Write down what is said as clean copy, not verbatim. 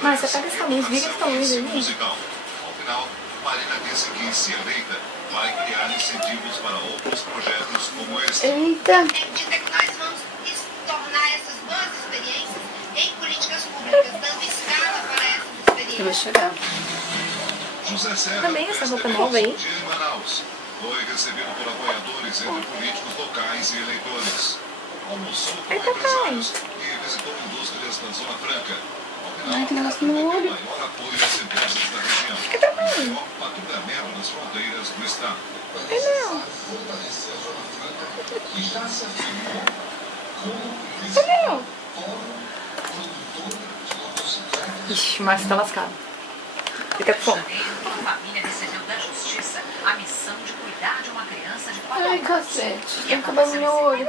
Mas você pega essa luz, vira essa luz aí. Ao final, Marina disse que, se eleita, vai criar incentivos para outros projetos como esse. Eita! Acredita que nós vamos tornar essas boas experiências em políticas públicas, dando escala para essas experiências. Eu vou chorar. José Serra, Também essa roupa nova aí. em Manaus, foi recebido por apoiadores entre políticos locais e eleitores. Almoçou com empresários e visitou indústrias da Zona Franca. Ai, que negócio no olho. Maior apoio às empresas da região. Fica tranquilo. Maior patrulhamento nas fronteiras do estado. Não. Não. Ixi, Márcio tá lascado. Fica com fome. A família recebeu da justiça a missão de cuidar de uma criança de 4 anos. Ai, cacete. Tem que acabar no meu olho.